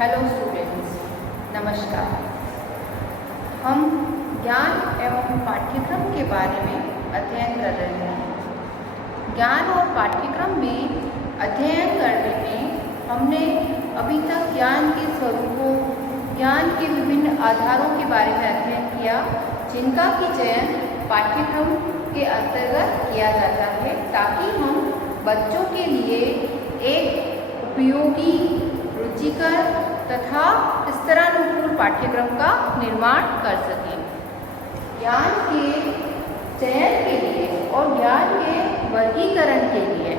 Hello students, नमस्कार। हम ज्ञान एवं पाठ्यक्रम के बारे में अध्ययन कर रहे हैं। ज्ञान और पाठ्यक्रम में अध्ययन करने में हमने अभी तक ज्ञान के स्वरूपों, ज्ञान के विभिन्न आधारों के बारे में अध्ययन किया, जिनका कि चयन पाठ्यक्रम के अंतर्गत किया जाता है ताकि हम बच्चों के लिए एक उपयोगी, रुचिकर तथा स्तरानुकूल पाठ्यक्रम का निर्माण कर सकें। ज्ञान के चयन के लिए और ज्ञान के वर्गीकरण के लिए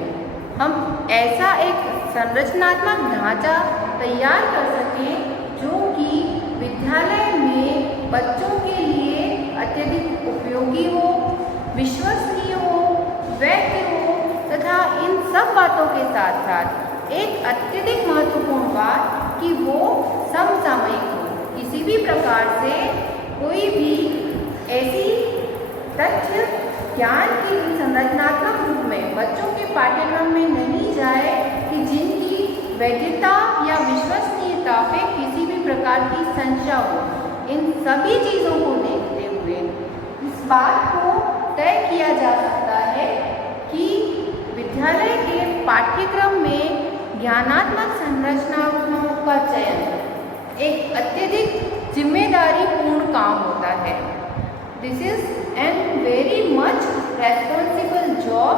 हम ऐसा एक संरचनात्मक ढांचा तैयार कर सकें जो कि विद्यालय में बच्चों के लिए अत्यधिक उपयोगी हो, विश्वसनीय हो, वैध हो तथा इन सब बातों के साथ साथ एक अत्यधिक महत्वपूर्ण बात कि वो समसामयिक हो। किसी भी प्रकार से कोई भी ऐसी तथ्य ज्ञान की संरचनात्मक रूप में बच्चों के पाठ्यक्रम में नहीं जाए कि जिनकी वैधता या विश्वसनीयता पे किसी भी प्रकार की संशय हो। इन सभी चीज़ों को देखते हुए इस बात को तय किया जा सकता है कि विद्यालय के पाठ्यक्रम में ज्ञानात्मक संरचनाओं का चयन एक अत्यधिक जिम्मेदारीपूर्ण काम होता है। This is an very much responsible job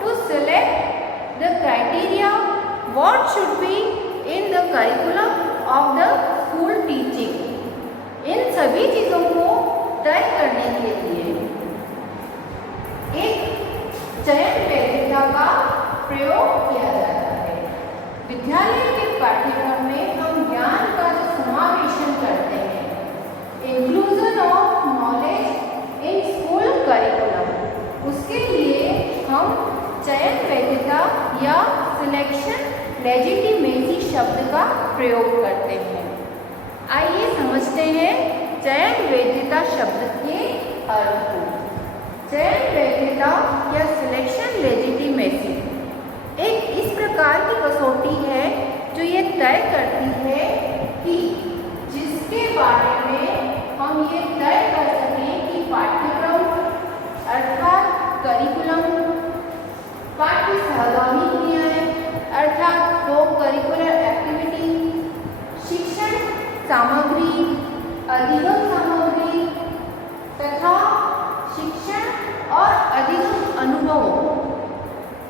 to select the criteria what should be in the curriculum of the school teaching. इन सभी चीज़ों को तय करने के लिए एक चयन वैधता का प्रयोग किया जाता है। विद्यालय के पाठ्यक्रम में हम ज्ञान का जो समावेशन करते हैं, inclusion of knowledge in school curriculum, उसके लिए हम चयन वैधता या सिलेक्शन लेजिटिमेसी शब्द का प्रयोग करते हैं। आइए समझते हैं चयन वैधता शब्द के अर्थ को। चयन वैधता या सिलेक्शन लेजिटिमेसी एक इस प्रकार की कसौटी है जो ये तय करती है कि जिसके बारे में हम ये तय कर सकें कि पाठ्यक्रम अर्थात करिकुलम, पाठ्य सहगामी क्रियाएं अर्थात को करिकुलर एक्टिविटी, शिक्षण सामग्री, अधिगम सामग्री तथा शिक्षण और अधिगम अनुभवों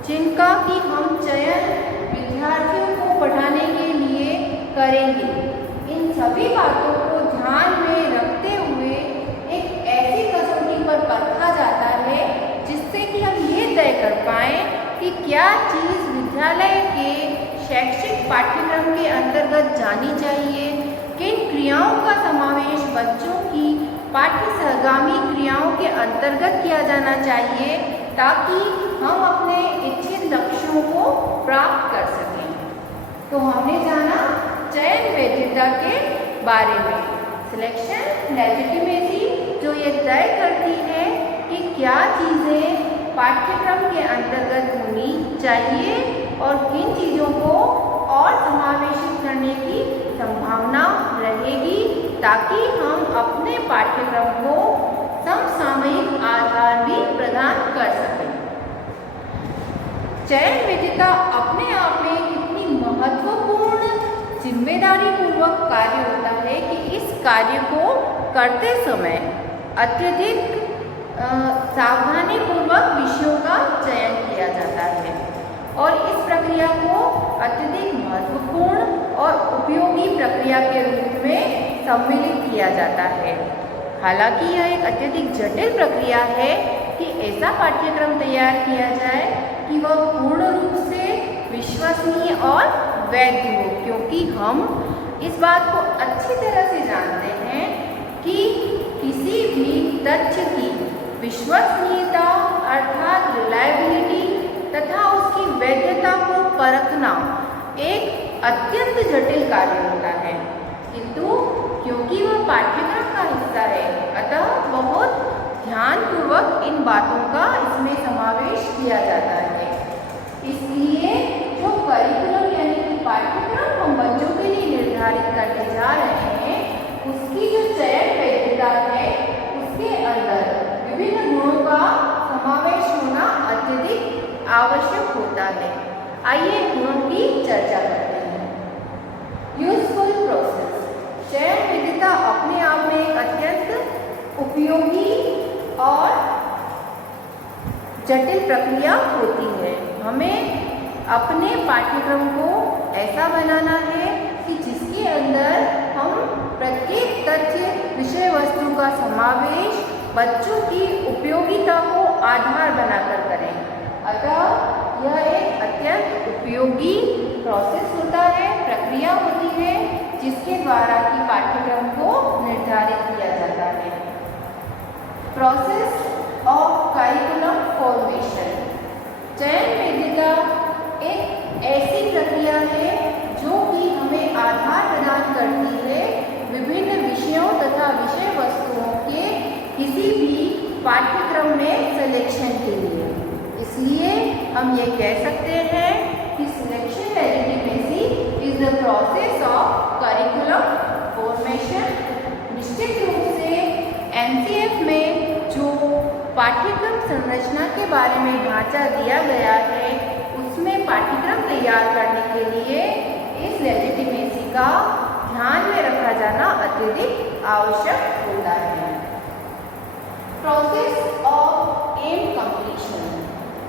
जिनका कि हम चयन विद्यार्थियों को पढ़ाने के लिए करेंगे, इन सभी बातों को ध्यान में रखते हुए एक ऐसी कसौटी पर परखा जाता है जिससे कि हम ये तय कर पाएँ कि क्या चीज़ विद्यालय के शैक्षिक पाठ्यक्रम के अंतर्गत जानी चाहिए, किन क्रियाओं का समावेश बच्चों की पाठ्य सहगामी क्रियाओं के अंतर्गत किया जाना चाहिए ताकि हम अपने इच्छित लक्ष्यों को प्राप्त कर सकें। तो हमने जाना चयन वैधता के बारे में। सिलेक्शन लेजिटिमेसी जो ये तय करती है कि क्या चीज़ें पाठ्यक्रम के अंतर्गत होनी चाहिए और किन चीज़ों को और समावेशित करने की संभावना रहेगी ताकि हम अपने पाठ्यक्रम को समसामयिक आधार भी प्रदान कर सकें। चयन वैधता अपने आप में इतनी महत्वपूर्ण जिम्मेदारी पूर्वक कार्य होता है कि इस कार्य को करते समय अत्यधिक सावधानी पूर्वक विषयों का चयन किया जाता है और इस प्रक्रिया को अत्यधिक महत्वपूर्ण और उपयोगी प्रक्रिया के रूप में सम्मिलित किया जाता है। हालांकि यह एक अत्यधिक जटिल प्रक्रिया है कि ऐसा पाठ्यक्रम तैयार किया जाए कि वह पूर्ण रूप से विश्वसनीय और वैध हो, क्योंकि हम इस बात को अच्छी तरह से जानते हैं कि किसी भी तथ्य की विश्वसनीयता अर्थात रिलायबिलिटी तथा उसकी वैधता को परखना एक अत्यंत जटिल कार्य होता है, किंतु क्योंकि वह पाठ्यक्रम का हिस्सा है अतः बहुत ध्यानपूर्वक इन बातों का इसमें समावेश किया जाता है। इसलिए जो करिकुलम यानी कि पाठ्यक्रम हम बच्चों के लिए निर्धारित आइए उनकी चर्चा करते हैं। Useful process. चयन विधिता अपने आप में एक अत्यंत उपयोगी और जटिल प्रक्रिया होती है। हमें अपने पाठ्यक्रम को ऐसा बनाना है कि जिसके अंदर हम प्रत्येक तथ्य विषय वस्तु का समावेश बच्चों की उपयोगिता को आधार बनाकर करें। अतः यह एक अत्यंत उपयोगी प्रोसेस होता है, प्रक्रिया होती है, जिसके द्वारा कि पाठ्यक्रम को निर्धारित किया जाता है। Process of curriculum formation. चयन विधिता एक ऐसी प्रक्रिया है जो कि हमें आधार प्रदान करती है विभिन्न विषयों तथा विषय वस्तुओं के किसी भी पाठ्यक्रम में सिलेक्शन के लिए। इसलिए हम ये कह सकते हैं कि selection legitimacy is the process of curriculum formation. निश्चित रूप से एनसीएफ में जो पाठ्यक्रम संरचना के बारे में ढांचा दिया गया है, उसमें पाठ्यक्रम तैयार करने के लिए इस लेजिटिमेसी का ध्यान में रखा जाना अत्यधिक आवश्यक होता है। Process of um completion.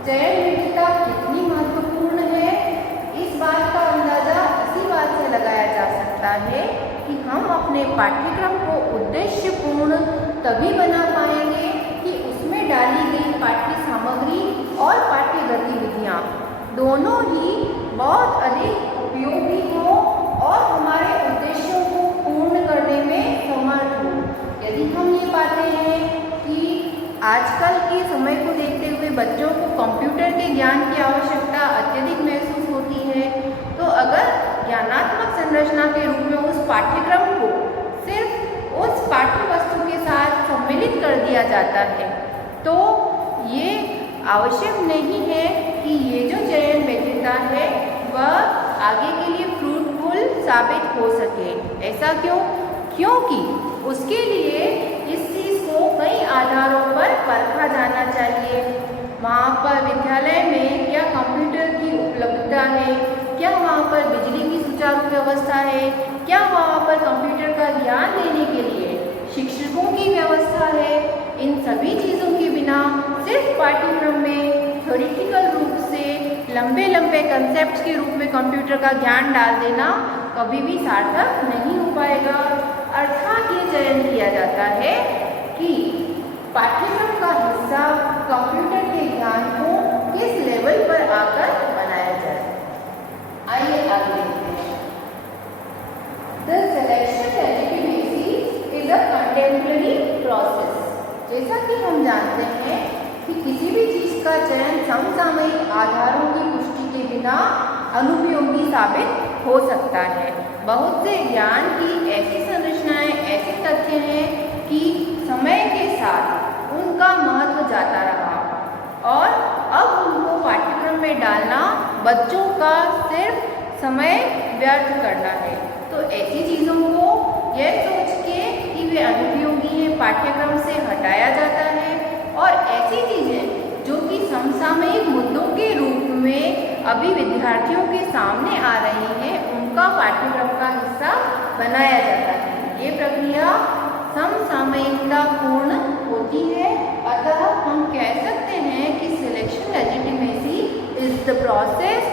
चयन विधिता कितनी महत्वपूर्ण है, इस बात का अंदाजा इसी बात से लगाया जा सकता है कि हम अपने पाठ्यक्रम को उद्देश्यपूर्ण तभी बना पाएंगे कि उसमें डाली गई पाठ्य सामग्री और पाठ्य गतिविधियाँ दोनों ही बहुत अधिक उपयोगी हों और हमारे उद्देश्यों को पूर्ण करने में समर्थ हों। यदि हम ये पाते हैं कि आजकल के समय को देखते हुए बच्चों को कंप्यूटर के ज्ञान की आवश्यकता अत्यधिक महसूस होती है, तो अगर ज्ञानात्मक संरचना के रूप में उस पाठ्यक्रम को सिर्फ उस पाठ्य वस्तु के साथ सम्मिलित कर दिया जाता है, तो ये आवश्यक नहीं है कि ये जो चयन वैधता है वह आगे के लिए फ्रूटफुल साबित हो सके। ऐसा क्यों? क्योंकि उसके लिए इस चीज़ को कई आधारों पर परखा जाना चाहिए। वहाँ पर विद्यालय में क्या कंप्यूटर की उपलब्धता है, क्या वहाँ पर बिजली की सुचारू व्यवस्था है, क्या वहाँ पर कंप्यूटर का ज्ञान देने के लिए शिक्षकों की व्यवस्था है। इन सभी चीज़ों के बिना सिर्फ पाठ्यक्रम में थ्योरेटिकल रूप से लंबे लंबे कंसेप्ट के रूप में कंप्यूटर का ज्ञान डाल देना कभी भी सार्थक नहीं हो पाएगा। अर्थात ये चयन किया जाता है कि पाठ्यक्रम का हिस्सा कंप्यूटर के ज्ञान को किस लेवल पर आकर बनाया जाए। आइए आगे देखते हैं। The selection legitimacy is a contemporary process। जैसा कि हम जानते हैं कि किसी भी चीज़ का चयन समसामयिक आधारों की पुष्टि के बिना अनुपयोगी साबित हो सकता है। बहुत से ज्ञान की ऐसी संरचनाएं, ऐसे तथ्य हैं कि समय के साथ उनका महत्व जाता रहा और अब उनको पाठ्यक्रम में डालना बच्चों का सिर्फ समय व्यर्थ करना है। तो ऐसी चीज़ों को यह सोच के कि वे अनुपयोगी हैं, पाठ्यक्रम से हटाया जाता है और ऐसी चीज़ें जो कि समसामयिक मुद्दों के रूप में अभी विद्यार्थियों के सामने आ रही हैं, उनका पाठ्यक्रम का हिस्सा बनाया जाता है। ये प्रक्रिया समसामयिकता पूर्ण होती है। अतः हम कह सकते हैं कि selection legitimacy is the process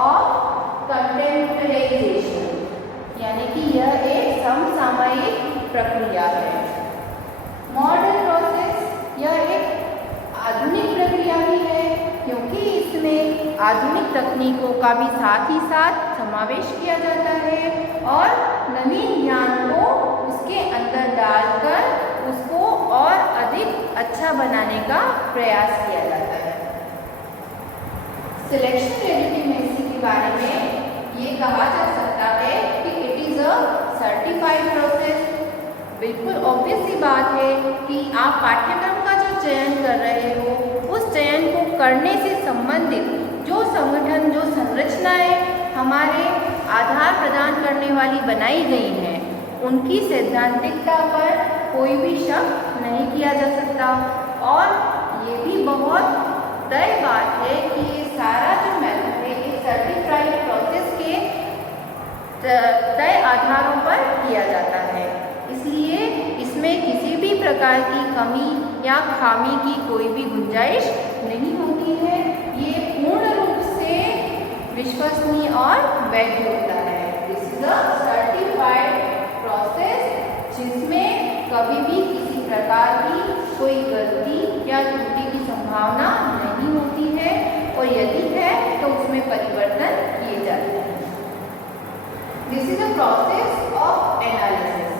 of contemporarization, यानी कि यह एक समसामयिक प्रक्रिया है। मॉडर्न प्रोसेस, यह एक आधुनिक प्रक्रिया भी है क्योंकि इसमें आधुनिक तकनीकों का भी साथ ही साथ समावेश किया जाता है और नवीन ज्ञान को उसके अंदर डालकर उसको और अधिक अच्छा बनाने का प्रयास किया जाता है। सिलेक्शन लेजिटिमेसी के बारे में ये कहा जा सकता है कि it is a certified process. बिल्कुल ऑब्वियस सी बात है कि आप पाठ्यक्रम का जो चयन कर रहे हो, उस चयन को करने से संबंधित जो संगठन, जो संरचनाएं हमारे आधार प्रदान करने वाली बनाई गई हैं, उनकी सैद्धांतिकता पर कोई भी शक नहीं किया जा सकता। और ये भी बहुत तय बात है कि ये सारा जो मेथड है, ये सर्टिफाइड प्रोसेस के तय आधारों पर किया जाता है। इसलिए इसमें किसी भी प्रकार की कमी या खामी की कोई भी गुंजाइश नहीं होती है। ये पूर्ण रूप से विश्वसनीय और वैध होता है। This is a certified process जिसमें कभी भी किसी प्रकार की कोई गलती या त्रुटि की संभावना नहीं होती है, और यदि है तो उसमें परिवर्तन किए जाते हैं। This is a process of analysis.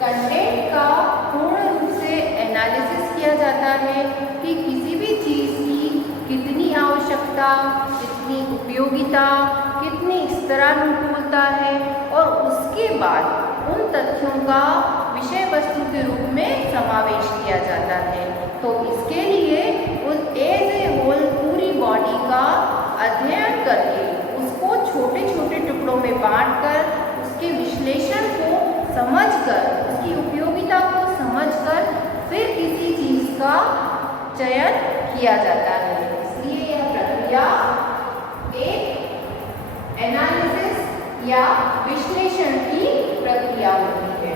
Content का पूर्ण रूप से एनालिसिस किया जाता है कि किसी भी चीज़ की कितनी आवश्यकता, कितनी उपयोगिता, कितनी स्तरानुकूलता है, और उसके बाद उन तथ्यों का विषय वस्तु के रूप में समावेश किया जाता है। तो इसके लिए उस एज ए होल पूरी बॉडी का अध्ययन करके उसको छोटे छोटे टुकड़ों में बांटकर उसके विश्लेषण को समझकर, उसकी उपयोगिता को समझकर फिर किसी चीज़ का चयन किया जाता है। इसलिए यह प्रक्रिया एक एनालिसिस या विश्लेषण की प्रक्रिया होती है।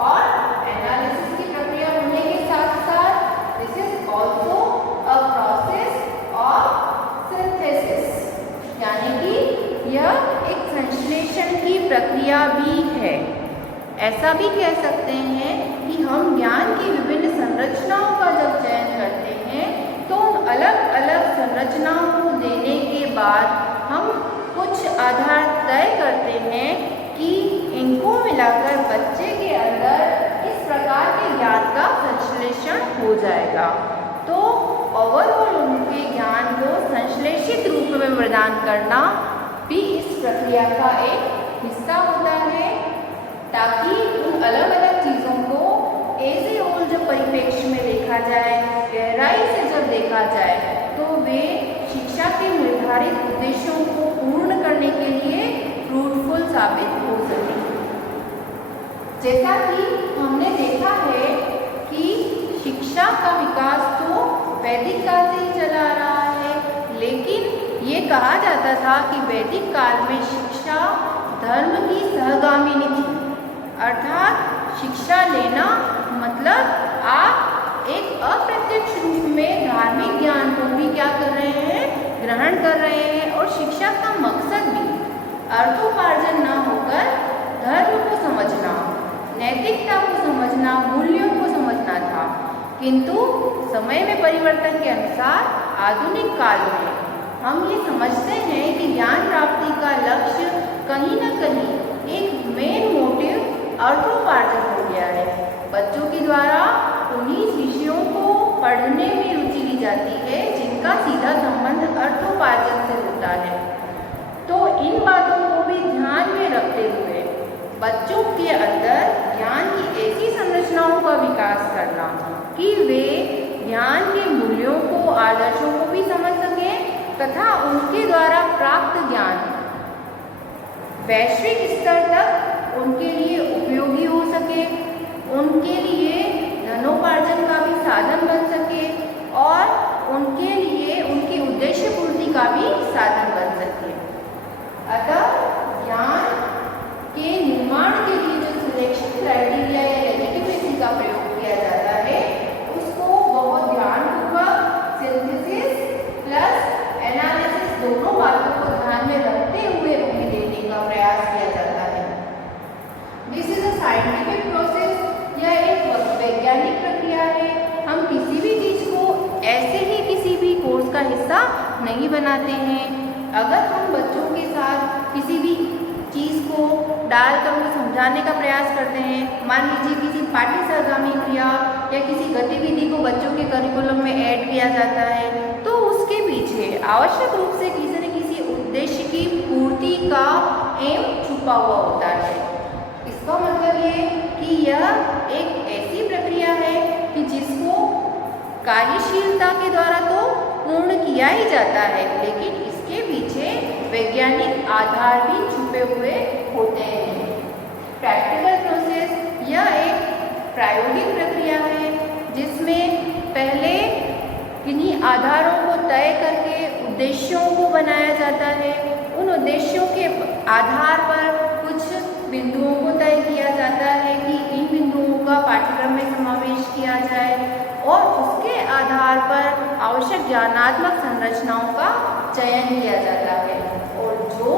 और एनालिसिस की प्रक्रिया होने के साथ साथ this is also a process of synthesis, यानी कि यह एक संश्लेषण की प्रक्रिया भी है। ऐसा भी कह सकते हैं कि हम ज्ञान की विभिन्न संरचनाओं का जब चयन करते हैं तो अलग अलग संरचनाओं को देने के बाद हम कुछ आधार तय करते हैं कि इनको मिलाकर बच्चे के अंदर इस प्रकार के ज्ञान का संश्लेषण हो जाएगा। तो ओवरऑल उनके ज्ञान को संश्लेषित रूप में प्रदान करना भी इस प्रक्रिया का एक हिस्सा होता है, ताकि उन अलग अलग चीज़ों को एज ए होल जब परिप्रेक्ष्य में देखा जाए, गहराई से जब देखा जाए, तो वे शिक्षा के निर्धारित उद्देश्यों को पूर्ण करने के लिए फ्रूटफुल साबित हो सके। जैसा कि हमने देखा है कि शिक्षा का विकास तो वैदिक काल से ही चला आ रहा है, लेकिन ये कहा जाता था कि वैदिक काल में शिक्षा धर्म की सहगामिनी थी। अर्थात शिक्षा लेना मतलब आप एक अप्रत्यक्ष रूप में धार्मिक ज्ञान को भी क्या कर रहे हैं, ग्रहण कर रहे हैं। और शिक्षा का मकसद भी अर्थोपार्जन ना होकर धर्म को समझना, नैतिकता को समझना, मूल्यों को समझना था। किंतु समय में परिवर्तन के अनुसार आधुनिक काल में हम ये समझते हैं कि ज्ञान प्राप्ति का लक्ष्य कहीं न कहीं एक मेन मोटिव अर्थोपार्जन हो गया है। बच्चों के द्वारा उन्हीं विषयों को पढ़ने में रुचि ली जाती है जिनका सीधा संबंध अर्थोपार्जन से होता है। तो इन बातों को भी ध्यान में रखते हुए बच्चों के अंदर ज्ञान की ऐसी संरचनाओं का विकास करना कि वे ज्ञान के मूल्यों को, आदर्शों को भी समझ सकें तथा उनके द्वारा प्राप्त ज्ञान वैश्विक स्तर तक उनके लिए उपयोगी हो सके, उनके लिए धनोपार्जन का भी साधन बन सके और उनके लिए उनकी उद्देश्य पूर्ति का भी साधन बन सके। अतः ज्ञान के निर्माण के लिए जो सिलेक्शन क्राइटेरिया या लेजिटिमेसी का प्रयोग किया जाता है, उसको बहुत ध्यानपूर्वक सिंथेसिस प्लस एनालिसिस दोनों बातों को ध्यान में रखते हुए उन्हें देने का प्रयास किया जाता है। This is a scientific process, यह एक वैज्ञानिक प्रक्रिया है। हम किसी भी चीज़ को ऐसे ही किसी भी कोर्स का हिस्सा नहीं बनाते हैं। अगर हम बच्चों के साथ किसी भी चीज़ को डालकर उनको समझाने का प्रयास करते हैं, मान लीजिए किसी पाठ्य सहगामी क्रिया या किसी गतिविधि को बच्चों के करिकुलम में ऐड किया जाता है, तो उसके पीछे आवश्यक रूप से किसी न किसी उद्देश्य की पूर्ति का एम छुपा हुआ होता है। इसका मतलब ये कि यह एक ऐसी प्रक्रिया है कि जिसको कार्यशीलता के द्वारा तो पूर्ण किया ही जाता है, लेकिन इसके पीछे वैज्ञानिक आधार भी छुपे हुए होते हैं। प्रैक्टिकल प्रोसेस यह एक प्रायोगिक प्रक्रिया है जिसमें पहले किन्हीं आधारों को तय करके उद्देश्यों को बनाया जाता है। उन उद्देश्यों के आधार पर कुछ बिंदुओं को तय किया जाता है कि इन बिंदुओं का पाठ्यक्रम में समावेश किया जाए और उसके आधार पर आवश्यक ज्ञानात्मक संरचनाओं का चयन किया जाता है। और जो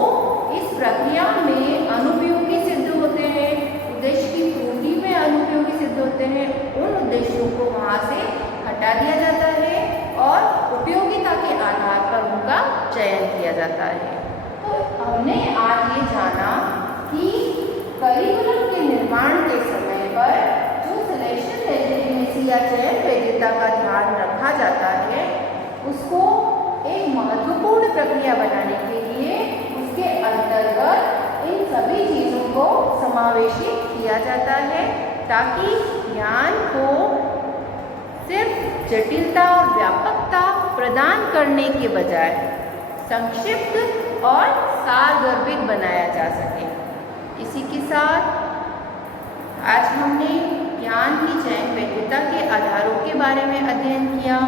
इस प्रक्रिया में अनुपयोगी सिद्ध होते हैं, उद्देश्य की पूर्ति में अनुपयोगी सिद्ध होते हैं, उन उद्देश्यों को वहाँ से हटा दिया जाता है और उपयोगिता के आधार पर उनका चयन किया जाता है। तो हमने आज ये जाना कि करिकुलम के निर्माण के समय पर जो सिलेक्शन लेजिटिमेसी या चयन वैधता का ध्यान रखा जाता है, उसको एक महत्वपूर्ण प्रक्रिया बनाने के लिए उसके अंतर्गत इन सभी चीज़ों को समावेशित किया जाता है, ताकि ज्ञान को सिर्फ जटिलता और व्यापकता प्रदान करने के बजाय संक्षिप्त और सारगर्भित बनाया जा सके। इसी के साथ आज हमने ज्ञान की चयन वैधता के आधारों के बारे में अध्ययन किया।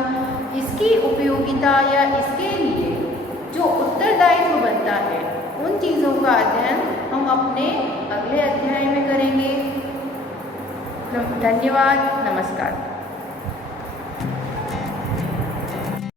इसकी उपयोगिता या इसके लिए जो उत्तरदायित्व बनता है, उन चीज़ों का अध्ययन हम अपने अगले अध्याय में करेंगे। धन्यवाद, नमस्कार।